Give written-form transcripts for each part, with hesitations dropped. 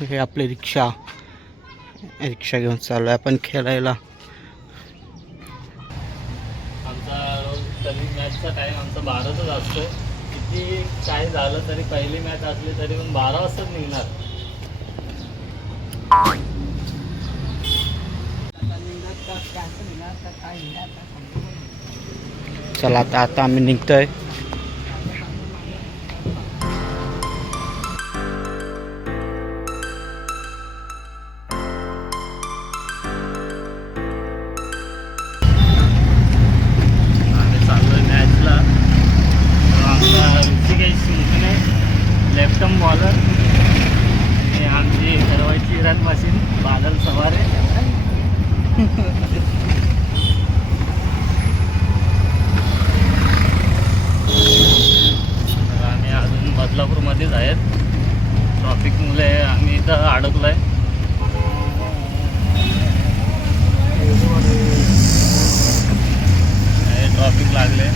हे आपली रिक्षा घेऊन चालू आहे आपण खेळायला. आमचा रोज तरी मॅचचा टाईम आमचा 12च असतो. किती काय झालं तरी पहिली मॅच असली तरी पण 12 वाजताच निघणार. चला आता आम्ही निघतोय. आम्ही चाललोय मॅचला. आमचा ऋषिकेश मुकणे लेफ्ट आर्म बॉलर आणि आमची ठरवायची रन मशीन बादल सवारे. आम्ही अजून बदलापूरमध्येच आहेत. ट्रॉफिकमुळे आम्ही इथं अडकलोय. ट्रॉफिक लागले.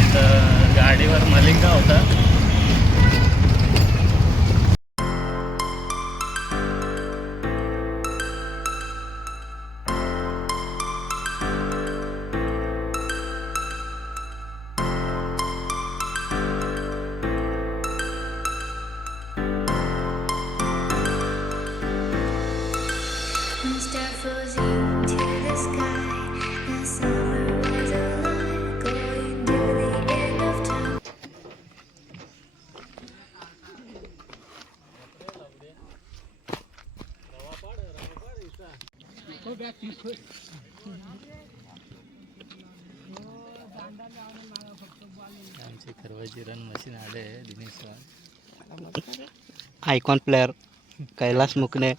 इथं गाडीवर मलिंगा होता. Stars frozen to the sky. The summer was alive, going to the end of time. आमची ठरवायची रन मशीन आले दिनेश. आयकॉन प्लेअर कैलास मुकणे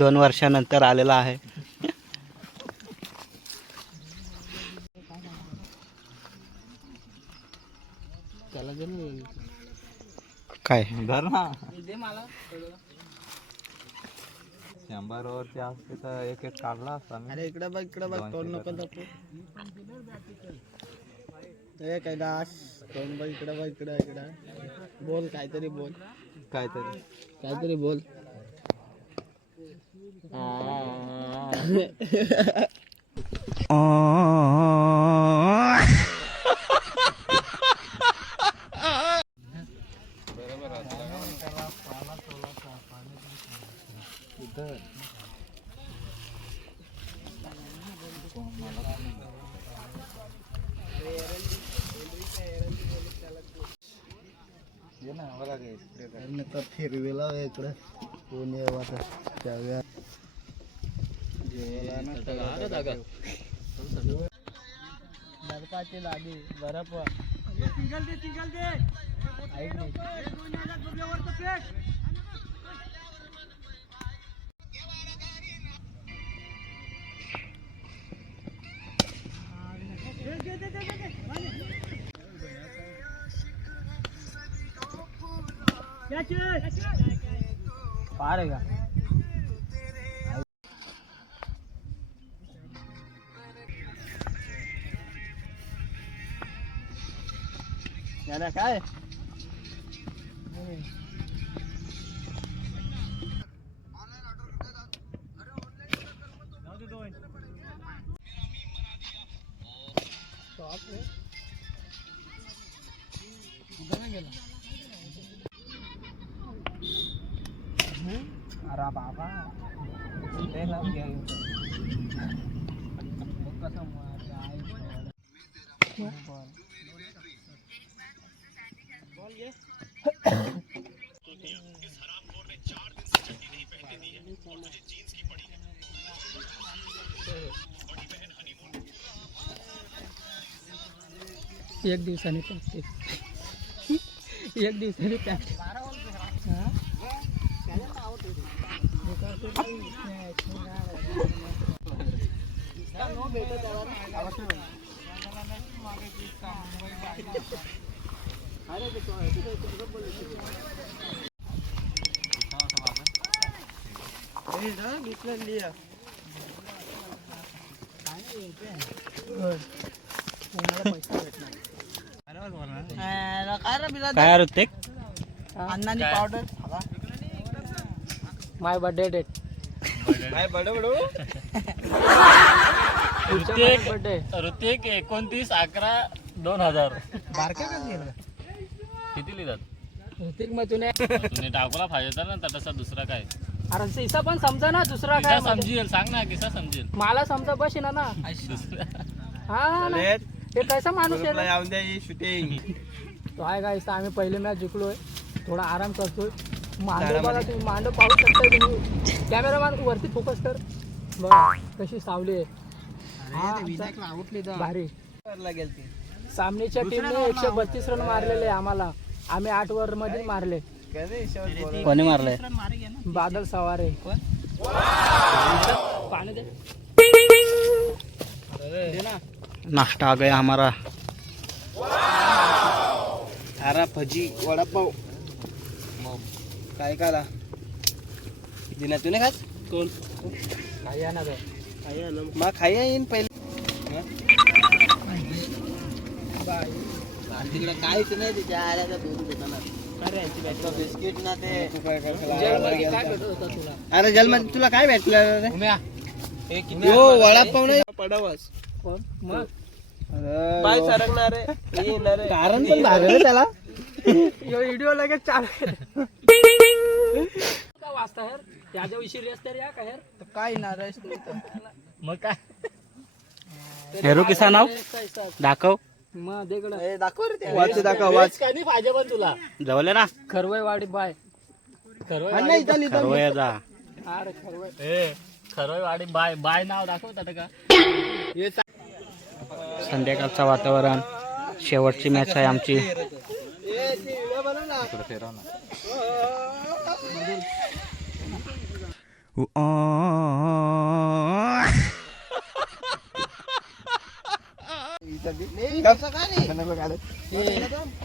2 वर्षानंतर आलेला आहे. काय 100 ओव्हरचे असते तर एक काढला असता. अरे इकडे बघ तोंड नको दाखवू. ए कैलास तोंड बघ इकडे बोल काहीतरी बोल. फिरवेला इकडे कोण त्यावेळेला बर्फाची लादी बर्फ पार आहे का याला काय अरे बाबा ते लाव कसं एक दिवसाने प्रॅक्टिस लिया काय ऋतिक? अन्नानी पावडर माय बर्थडे डेट ऋतिक 29/11/2000 किती लिहितात ऋतिक मग तुने तुम्ही टाकूला फायदा ना तसा दुसरा काय अरे किस्सा पण समजा ना दुसरा किसा काय समजेल सांग ना किसा समजेल मला समजा बस ना ना हा ना हे कैसा माणूस आहे रे? शूटिंग तो आहे का इथं आम्ही पहिले मॅच जिंकलोय थोडा आराम करतोय मांडव बघा तुम्ही मांडव पाहू शकता तुम्ही कॅमेरामॅन वरती फोकस कर बघा कशी सावली आहे हा, आमचा भारी सामनेच्या टीमने 132 रन मारलेले आम्हाला आम्ही 8 ओव्हर मध्ये मारले कोणी मारलंय? बादल सवारे पाणी दे नाश्ता आ गया हमारा. आरा भजी वडापाव काय काला दिना तुने खास कोण काही आहे ना गं मग खाई येईन पहिले तिकडे काहीच नाही त्याच्या आल्याचा दूध देताना बिस्किट ना ते काय भेटत होता तुला अरे जन्म तुला काय भेटलं रे उम्या हो वडापाव नाही पडावास कोण मग बाय सरकणार रे कारण पण भागलं त्याला यो व्हिडिओ लगेच चालू का वाचता यार त्याच्या विषयी असते या का यार काय नाराज मग काय हेरू किसा नाव दाखव. मग देकडं दाखव रे वाच दाखव वाच कधी पाहिजे पण तुला जवळ ना खरवयवाडी बाय खरवय जा. अरे खरवय खरं वाडी बाय बाय नाव दाखवतात का संध्याकाळचं वातावरण शेवटची मॅच आहे आमची.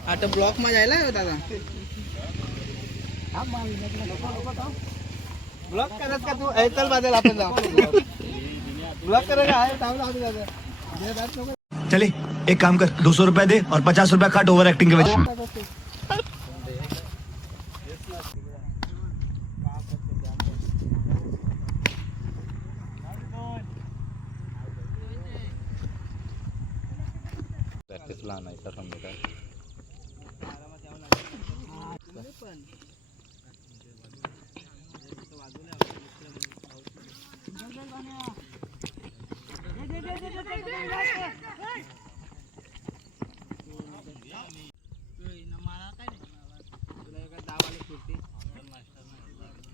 आता ब्लॉक मध्ये जायला दादा ब्लॉक करत का तू चल बाजूला आपण जाऊ ब्लॉक करायला आहे दादा चले एक काम कर 200 रुपया दे और 50 रुपया काट ओवर एक्टिंग के वजह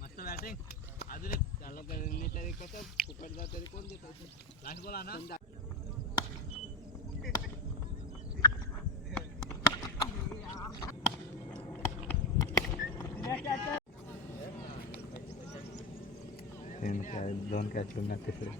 मस्त बॅटिंग अजून एक झालं तरी कसं फुकट जा तरी कोण देत लास्ट बॉल ना दोन कॅच तिसरे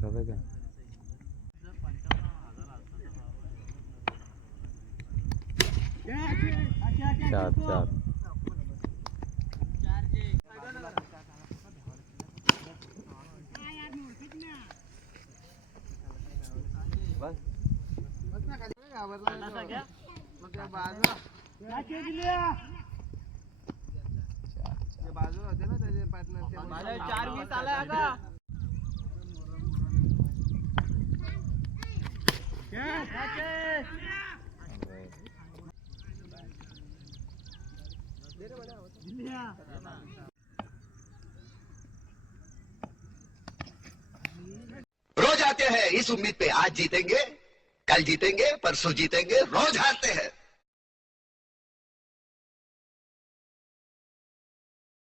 खबर का 4 बाजूला होते ना त्याचे पार्टनर 4-20 आला का रोज आते हैं इस उम्मीद पे आज जीतेंगे कल जीतेंगे परसों जीतेंगे रोज हारते हैं